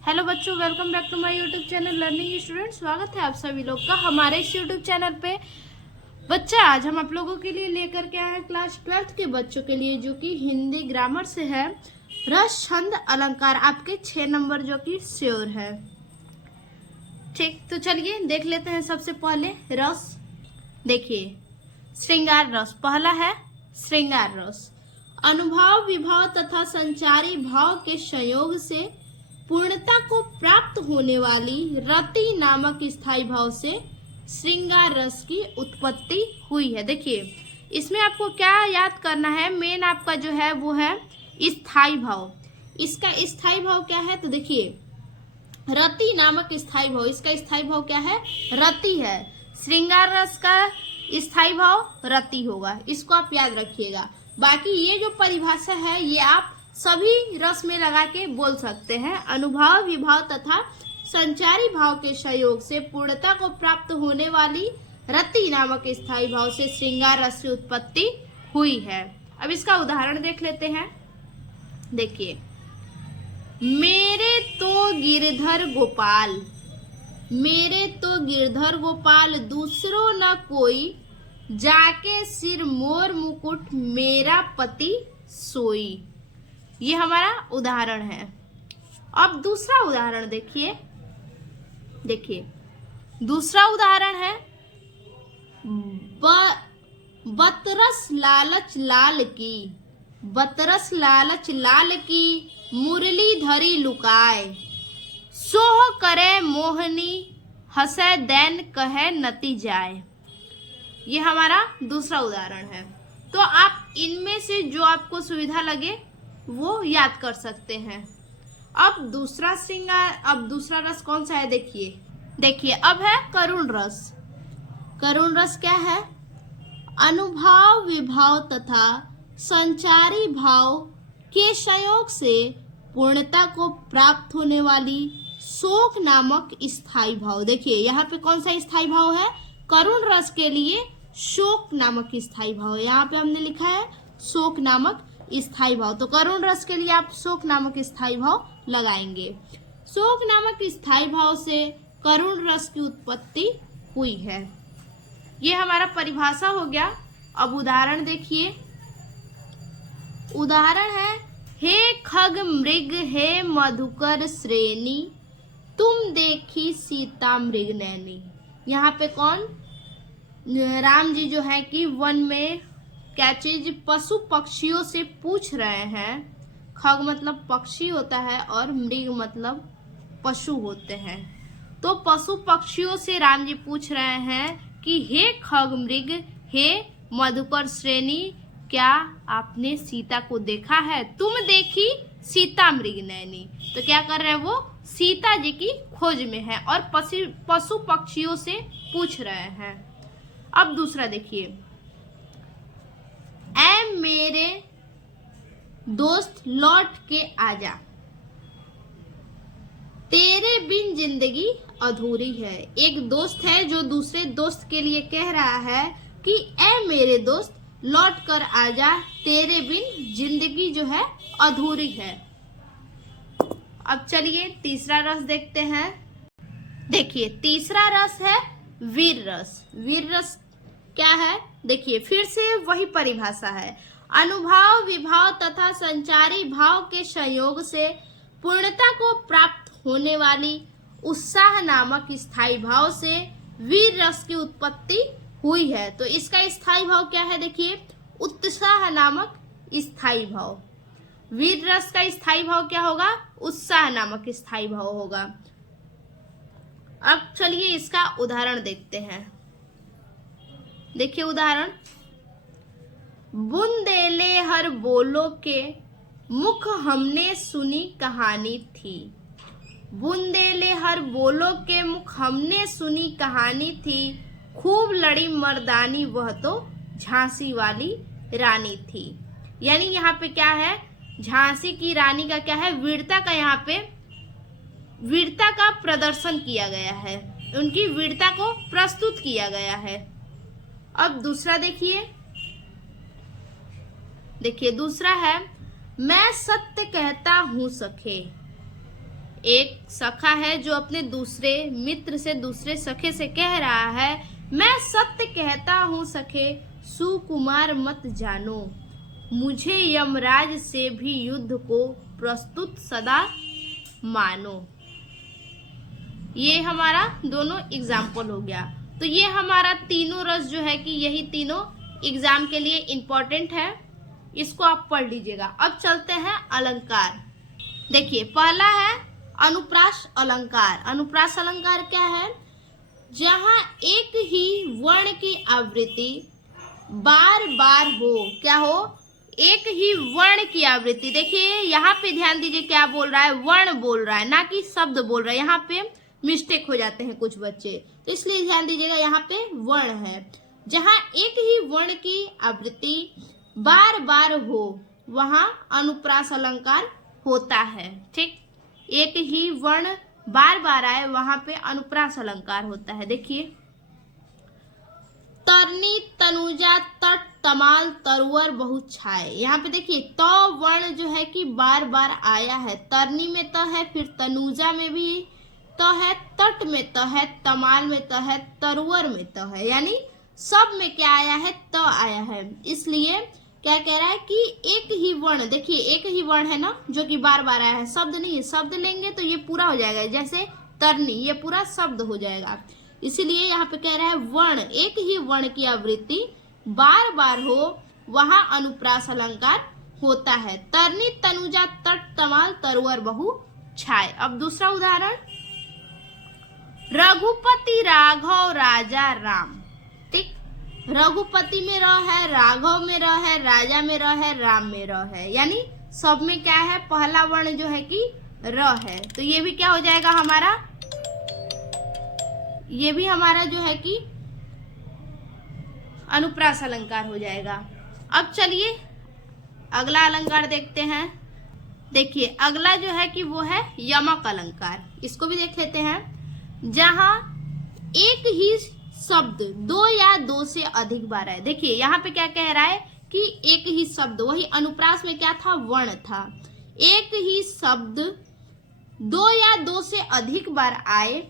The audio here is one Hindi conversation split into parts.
हेलो बच्चों, welcome back to my YouTube channel learning student. स्वागत है आप सभी लोग का हमारे इस यूट्यूब चैनल पे। बच्चा, आज हम आप लोगों के लिए लेकर के आए हैं क्लास 12th के बच्चों के लिए, जो कि हिंदी ग्रामर से है। रस, छंद, अलंकार आपके 6 नंबर जो कि श्योर है। ठीक, तो चलिए देख लेते हैं। सबसे पहले रस देखिए, श्रृंगार रस पहला है। श्रृंगार रस अनुभव, विभाव तथा संचारी भाव के संयोग से पूर्णता को प्राप्त होने वाली रति नामक स्थायी भाव से श्रृंगार रस की उत्पत्ति हुई है। देखिए, इसमें आपको क्या याद करना है, मेन आपका जो है वो है स्थायी भाव। इसका स्थायी भाव क्या है, तो देखिए रति नामक स्थायी भाव, इसका स्थायी भाव क्या है, रति है। श्रृंगार रस का स्थायी भाव रति होगा, इसको आप याद रखिएगा। बाकी ये जो परिभाषा है ये आप सभी रस में लगा के बोल सकते हैं। अनुभव, विभाव तथा संचारी भाव के संयोग से पूर्णता को प्राप्त होने वाली रति नामक स्थायी भाव से श्रृंगार रस की उत्पत्ति हुई है। अब इसका उदाहरण देख लेते हैं। देखिए, मेरे तो गिरधर गोपाल, मेरे तो गिरधर गोपाल दूसरो न कोई, जाके सिर मोर मुकुट मेरा पति सोई। ये हमारा उदाहरण है। अब दूसरा उदाहरण देखिए। देखिए, दूसरा उदाहरण है बतरस लालच लाल की, बतरस लालच लाल की मुरली धरी लुकाए, सोह करे मोहनी हंसे दैन कहे नती जाए। ये हमारा दूसरा उदाहरण है। तो आप इनमें से जो आपको सुविधा लगे वो याद कर सकते हैं। अब दूसरा श्रृंगार, अब दूसरा रस कौन सा है, देखिए अब है करुण रस। करुण रस क्या है, अनुभव, विभाव तथा संचारी भाव के संयोग से पूर्णता को प्राप्त होने वाली शोक नामक स्थायी भाव। देखिए यहाँ पे कौन सा स्थायी भाव है, करुण रस के लिए शोक नामक स्थायी भाव। यहाँ पे हमने लिखा है शोक नामक स्थायी भाव, तो करुण रस के लिए आप शोक नामक स्थायी भाव लगाएंगे। शोक नामक स्थायी भाव से करुण रस की उत्पत्ति हुई है। ये हमारा परिभाषा हो गया। अब उदाहरण देखिए। उदाहरण है, हे खग मृग हे मधुकर श्रेणी, तुम देखी सीता मृग नैनी। यहाँ पे कौन, राम जी जो है कि वन में क्या चीज, पशु पक्षियों से पूछ रहे हैं। खग मतलब पक्षी होता है और मृग मतलब पशु होते हैं। तो पशु पक्षियों से राम जी पूछ रहे हैं कि हे खग मृग हे मधुकर श्रेणी, क्या आपने सीता को देखा है, तुम देखी सीता मृग नैनी। तो क्या कर रहे हैं, वो सीता जी की खोज में है और पशु पक्षियों से पूछ रहे हैं। अब दूसरा देखिए, ऐ मेरे दोस्त लौट के आजा, तेरे बिन जिंदगी अधूरी है। एक दोस्त है जो दूसरे दोस्त के लिए कह रहा है कि ऐ मेरे दोस्त लौट कर आजा, तेरे बिन जिंदगी जो है अधूरी है। अब चलिए तीसरा रस देखते हैं। देखिए, तीसरा रस है वीर रस। वीर रस क्या है, देखिए फिर से वही परिभाषा है। अनुभव, विभाव तथा संचारी भाव के संयोग से पूर्णता को प्राप्त होने वाली उत्साह नामक स्थायी भाव से वीर रस की उत्पत्ति हुई है। तो इसका स्थायी भाव क्या है, देखिए उत्साह नामक स्थायी भाव। वीर रस का स्थायी भाव क्या होगा, उत्साह नामक स्थायी भाव होगा। अब चलिए इसका उदाहरण देखते हैं। देखिए उदाहरण, बुंदेले हर बोलो के मुख हमने सुनी कहानी थी, बुंदेले हर बोलो के मुख हमने सुनी कहानी थी, खूब लड़ी मर्दानी वह तो झांसी वाली रानी थी। यानी यहाँ पे क्या है, झांसी की रानी का क्या है, वीरता का, यहाँ पे वीरता का प्रदर्शन किया गया है, उनकी वीरता को प्रस्तुत किया गया है। अब दूसरा देखिए। देखिए दूसरा है, मैं सत्य कहता हूं सखे, एक सखा है जो अपने दूसरे मित्र से, दूसरे सखे से कह रहा है, मैं सत्य कहता हूँ सखे, सुकुमार मत जानो, मुझे यमराज से भी युद्ध को प्रस्तुत सदा मानो। ये हमारा दोनों एग्जाम्पल हो गया। तो ये हमारा तीनों रस जो है कि यही तीनों एग्जाम के लिए इम्पोर्टेंट है, इसको आप पढ़ लीजिएगा। अब चलते हैं अलंकार। देखिए पहला है अनुप्रास अलंकार। अनुप्रास अलंकार क्या है? जहां एक ही वर्ण की आवृत्ति बार बार हो। क्या हो? एक ही वर्ण की आवृत्ति। देखिए यहाँ पे ध्यान दीजिए, क्या बोल रहा है? वर्ण बोल रहा है, ना कि शब्द बोल रहा है। यहाँ पे मिस्टेक हो जाते हैं कुछ बच्चे, तो इसलिए ध्यान दीजिएगा, यहाँ पे वर्ण है। जहां एक ही वर्ण की आवृत्ति बार बार हो वहां अनुप्रास अलंकार होता है। ठीक, एक ही वर्ण बार बार आए वहां पे अनुप्रास अलंकार होता है। देखिए तरनी तनुजा तट तमाल तरुवर बहुत छाए। यहाँ पे देखिए तो वर्ण जो है कि बार बार आया है। तरनी में तो है, फिर तनुजा में भी तो है, तट में तो है, तमाल में तो है, तरुवर में तो है, यानी सब में क्या आया है? तो आया है। इसलिए क्या कह रहा है कि एक ही वर्ण, देखिए एक ही वर्ण है ना जो कि बार बार आया है, शब्द नहीं है। शब्द लेंगे तो ये पूरा हो जाएगा, जैसे तरनी, ये पूरा शब्द हो जाएगा। इसीलिए यहाँ पे कह रहा है वर्ण, एक ही वर्ण की आवृत्ति बार बार हो वहां अनुप्रास अलंकार होता है। तरनी तनुजा तट तमाल तरुवर बहु छाए। अब दूसरा उदाहरण, रघुपति राघव राजा राम। ठीक, रघुपति में र है, राघव में र है, राजा में र है, राम में र है, यानी सब में क्या है? पहला वर्ण जो है कि र है। तो ये भी क्या हो जाएगा हमारा? ये भी हमारा जो है कि अनुप्रास अलंकार हो जाएगा। अब चलिए अगला अलंकार देखते हैं। देखिए अगला जो है कि वो है यमक अलंकार। इसको भी देख लेते हैं। जहां एक ही शब्द दो या दो से अधिक बार है। देखिए यहाँ पे क्या कह रहा है कि एक ही शब्द, वही अनुप्रास में क्या था? वर्ण था। एक ही शब्द दो या दो से अधिक बार आए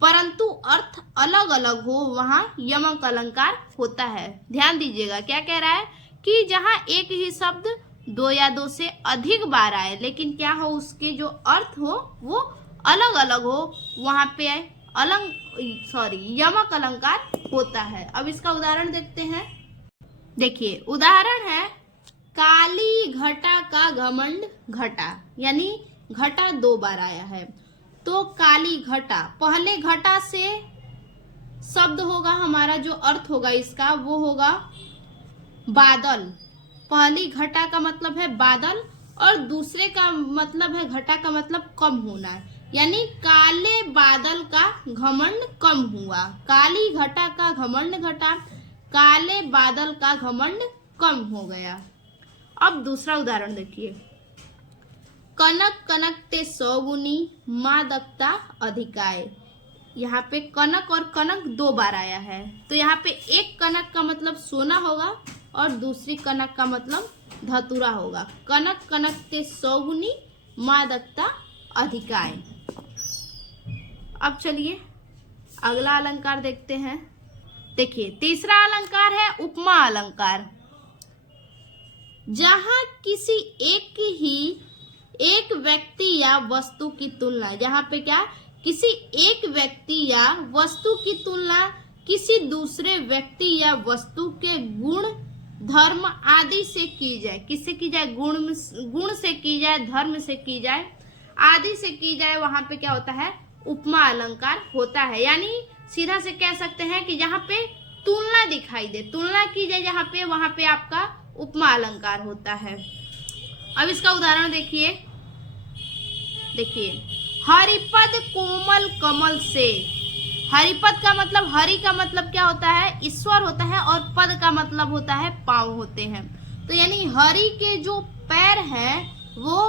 परंतु अर्थ अलग अलग हो वहां यमक अलंकार होता है। ध्यान दीजिएगा, क्या कह रहा है कि जहां एक ही शब्द दो या दो से अधिक बार आए लेकिन क्या हो? उसके जो अर्थ हो वो अलग अलग हो, वहां पे यमक अलंकार होता है। अब इसका उदाहरण देखते हैं। देखिए उदाहरण है, काली घटा का घमंड घटा, यानी घटा दो बार आया है। तो काली घटा, पहले घटा से शब्द होगा हमारा, जो अर्थ होगा इसका वो होगा बादल। पहली घटा का मतलब है बादल और दूसरे का मतलब है घटा का मतलब कम होना, यानी काले बादल का घमंड कम हुआ। काली घटा का घमंड घटा, काले बादल का घमंड कम हो गया। अब दूसरा उदाहरण देखिए, कनक कनक ते सौगुनी मादकता अधिकाय। यहाँ पे कनक और कनक दो बार आया है। तो यहाँ पे एक कनक का मतलब सोना होगा और दूसरी कनक का मतलब धतूरा होगा। कनक कनक ते सौगुनी मादकता अधिकाय। अब चलिए अगला अलंकार देखते हैं। देखिए तीसरा अलंकार है उपमा अलंकार। जहां किसी एक व्यक्ति या वस्तु की तुलना, जहां पे क्या, किसी एक व्यक्ति या वस्तु की तुलना किसी दूसरे व्यक्ति या वस्तु के गुण धर्म आदि से की जाए। किससे की जाए? गुण से की जाए, धर्म से की जाए, आदि से की जाए, वहां पे क्या होता है? उपमा अलंकार होता है। यानी सीधा से कह सकते हैं कि जहां पे तुलना दिखाई दे, तुलना की जाए जहां पे, वहां पे आपका उपमा अलंकार होता है। अब इसका उदाहरण देखिए। देखिए हरिपद कोमल कमल से। हरिपद का मतलब, हरि का मतलब क्या होता है? ईश्वर होता है, और पद का मतलब होता है पांव होते हैं। तो यानी हरि के जो पैर हैं वो,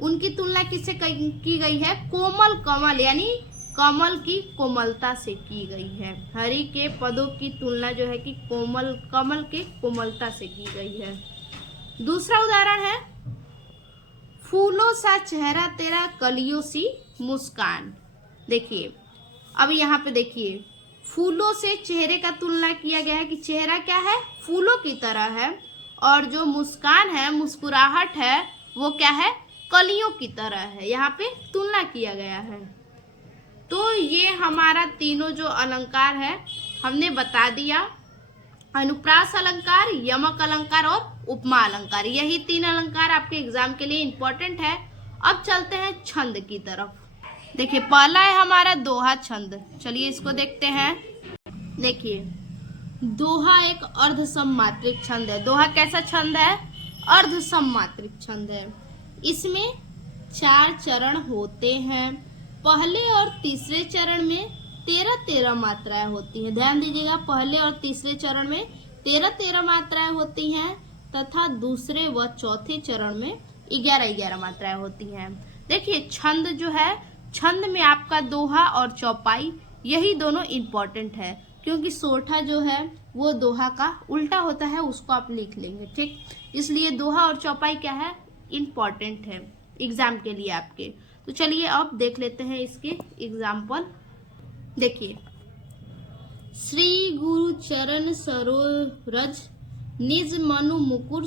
उनकी तुलना किससे की गई है? कोमल कमल, यानी कमल की कोमलता से की गई है। हरि के पदों की तुलना जो है कि कमल के कोमलता से की गई है। दूसरा उदाहरण है, फूलों सा चेहरा तेरा कलियों सी मुस्कान। देखिए अब यहाँ पे देखिए फूलों से चेहरे का तुलना किया गया है कि चेहरा क्या है, फूलों की तरह है, और जो मुस्कान है, मुस्कुराहट है, वो क्या है, कलियों की तरह है। यहाँ पे तुलना किया गया है। तो ये हमारा तीनों जो अलंकार है हमने बता दिया, अनुप्रास अलंकार, यमक अलंकार और उपमा अलंकार। यही 3 अलंकार आपके एग्जाम के लिए इंपॉर्टेंट है। अब चलते हैं छंद की तरफ। देखिए पहला है हमारा दोहा छंद। चलिए इसको देखते हैं। देखिए दोहा एक अर्ध सममात्रिक छंद है। दोहा कैसा छंद है, अर्ध सममात्रिक छंद है। इसमें 4 चरण होते हैं। पहले और तीसरे चरण में 13-13 मात्राएं होती हैं। ध्यान दीजिएगा, पहले और तीसरे चरण में 13-13 मात्राएं होती हैं तथा दूसरे व चौथे चरण में 11-11 मात्राएं होती हैं। देखिए छंद जो है, छंद में आपका दोहा और चौपाई यही दोनों इम्पॉर्टेंट है, क्योंकि सोठा जो है वो दोहा का उल्टा होता है, उसको आप लिख लेंगे, ठीक। इसलिए दोहा और चौपाई क्या है, इम्पॉर्टेंट है एग्जाम के लिए आपके। तो चलिए अब देख लेते हैं इसके एग्जाम्पल। देखिए श्री गुरु चरण सरोरज निज मनु मुकुर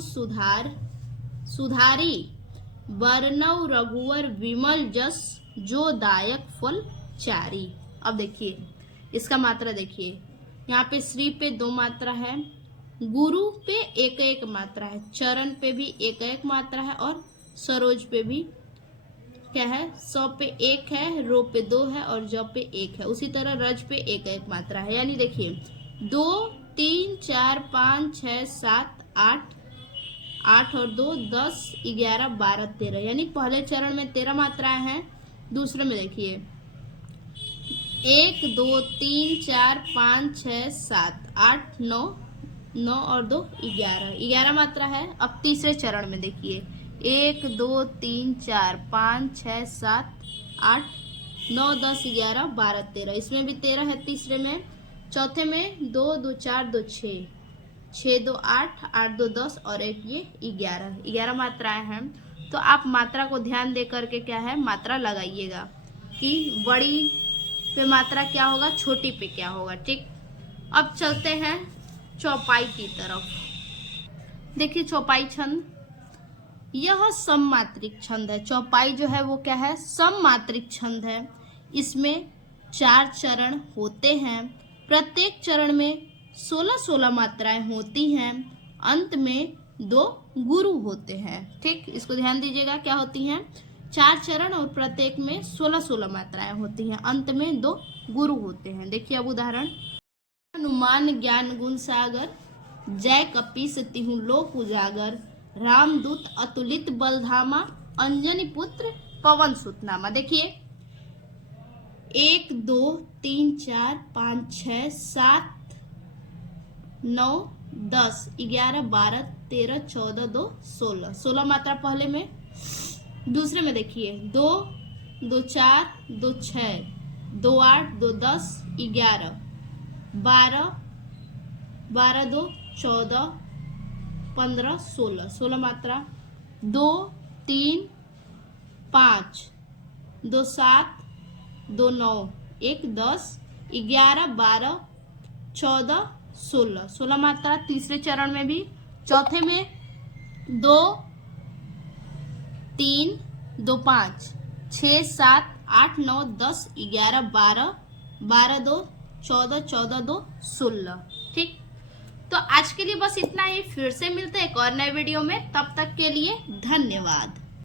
सुधारी वर्णव रघुवर विमल जस जो दायक फल चारी। अब देखिए इसका मात्रा देखिए, यहाँ पे श्री पे 2 मात्रा है, गुरु पे 1-1 मात्रा है, चरण पे भी 1-1 मात्रा है, और सरोज पे भी क्या है, सौ पे 1 है, रो पे 2 है और ज पे 1 है। उसी तरह रज पे 1-1 मात्रा है। यानी देखिए 2, 3, 4, 5, 6, 7, 8 और 2 10, 11, 12, 13। यानी पहले चरण में 13 मात्राएं हैं। दूसरे में देखिए 1, 2, 3, 4, 5, 6, 7, 8, 9 और 2 11 मात्रा है। अब तीसरे चरण में देखिए 1, 2, 3, 4, 5, 6, 7, 8, 9, 10, 11, 12, 13। इसमें भी 13 है तीसरे में। चौथे में 2, 2, 4, 2, 6, 6, 2, 8, 8, 2, 10 और 1 ये 11 मात्राएं हैं। तो आप मात्रा को ध्यान दे करके क्या है, मात्रा लगाइएगा कि बड़ी पे मात्रा क्या होगा, छोटी पे क्या होगा, ठीक। अब चलते हैं चौपाई की तरफ। देखिए चौपाई छंद, यह सममात्रिक छंद है। चौपाई जो है वो क्या है, सममात्रिक छंद है। इसमें 4 चरण होते हैं। प्रत्येक चरण में 16-16 मात्राएं होती हैं। अंत में 2 गुरु होते हैं, ठीक। इसको ध्यान दीजिएगा, क्या होती हैं, 4 चरण और प्रत्येक में 16-16 मात्राएं होती हैं। अंत में 2 गुरु होते हैं। देखिए अब उदाहरण, हनुमान ज्ञान गुण सागर, जय कपीस तिहु लोक उजागर, रामदूत अतुलित बलधामा, अंजनी पुत्र पवन सुतनामा। देखिए 1, 2, 3, 4, 5, 6, 7, 9, 10, 11, 12, 13, 14, 2, 16। 16 मात्रा पहले में। दूसरे में देखिए 2, 2, 4, 2, 6, 2, 8, 2, 10, 11, 12, 12, 2, 14, 15, 16। 16 मात्रा। 2, 3, 5, 2, 7, 2, 9, 1, 10, 11, 12, 14, 16। 16 मात्रा तीसरे चरण में भी। चौथे में 2, 3, 2, 5, 6, 7, 8, 9, 10, 11, 12, 12, 2, 14, 14, 2, 16, ठीक। तो आज के लिए बस इतना ही। फिर से मिलते हैं एक और नए वीडियो में। तब तक के लिए धन्यवाद।